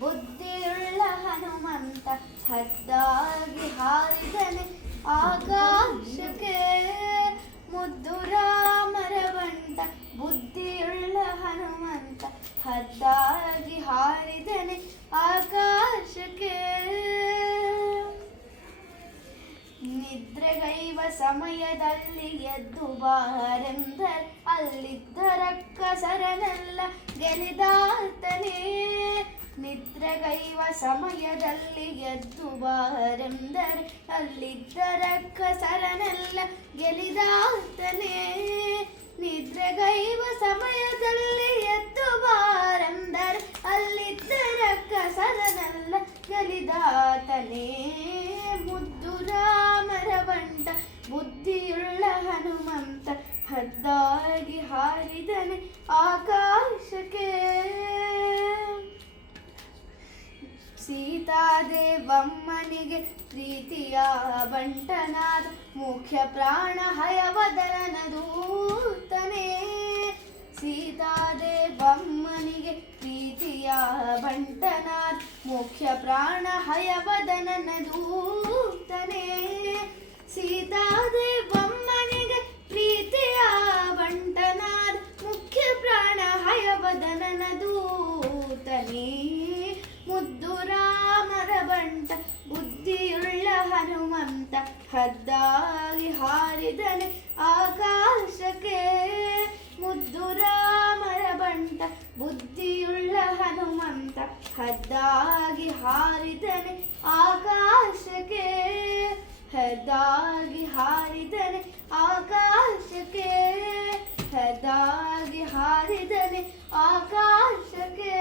ಬುದ್ಧಿಯುಳ್ಳ ಹನುಮಂತ ಹದ್ದಾಗಿ ಹಾರಿದನೆ ಆಕಾಶಕ್ಕೆ. ಮುದ್ದು ರಾಮರ ಬಂಟ ಬುದ್ಧಿಯುಳ್ಳ ಹನುಮಂತ ಹದ್ದಾಗಿ ಹಾರಿದನೆ ಆಕಾಶಕ್ಕೆ. ನಿದ್ರೆಗೈವ ಸಮಯದಲ್ಲಿ ಎದ್ದು ಬಾರೆಂದರೆ ಅಲ್ಲಿದ್ದ ರಕ್ಕಸರನೆಲ್ಲ ಗೆಲಿದಾತನೇ. ನಿದ್ರೆಗೈವ ಸಮಯದಲ್ಲಿ ಎದ್ದು ಬಾರೆಂದರೆ ಅಲ್ಲಿದ್ದ ರಕ್ಕಸರನೆಲ್ಲ ಗೆಲಿದಾತನೇ. ನಿದ್ರೆಗೈವ ಸಮಯದಲ್ಲಿ ಎದ್ದು ಬಾರೆಂದರೆ ಅಲ್ಲಿದ್ದ ರಕ್ಕಸರನೆಲ್ಲ ಗೆಲಿದಾತನೇ. ಮುದ್ದು ರಾಮರ ಬಂಟ ಬುದ್ಧಿಯುಳ್ಳ ಹನುಮಂತ ಹದ್ದಾಗಿ ಹಾರಿದನೆ ಆಕಾಶಕ್ಕೆ. ಸೀತಾದೇವಮ್ಮನಿಗೆ ಪ್ರೀತಿಯ ಬಂಟನಾದ ಮುಖ್ಯ ಪ್ರಾಣ ಹಯವದನನ ದೂತನೇ. ಸೀತಾದೇವಮ್ಮನಿಗೆ ಪ್ರೀತಿಯ ಬಂಟನಾದ ಮುಖ್ಯ ಪ್ರಾಣ ಹಯವದನನ ದೂತನೇ. ಸೀತಾದೇವಮ್ಮನಿಗೆ ಪ್ರೀತಿಯ ಬಂಟನಾದ ಮುಖ್ಯ ಪ್ರಾಣ ಹಯವದನನ ದೂತನೇ. ಮುದ್ದು ರಾಮರ ಬಂಟ ಬುದ್ಧಿಯುಳ್ಳ ಹನುಮಂತ ಹದ್ದಾಗಿ ಹಾರಿದನೆ ಆಕಾಶಕ್ಕೆ. ಮುದ್ದು ರಾಮರ ಬಂಟ ಬುದ್ಧಿಯುಳ್ಳ ಹನುಮಂತ ಹದ್ದಾಗಿ ಹಾರಿದನೆ ಆಕಾಶಕ್ಕೆ. ಹದ್ದಾಗಿ ಹಾರಿದನೆ ಆಕಾಶಕ್ಕೆ. ಹದ್ದಾಗಿ ಹಾರಿದನೆ ಆಕಾಶಕ್ಕೆ.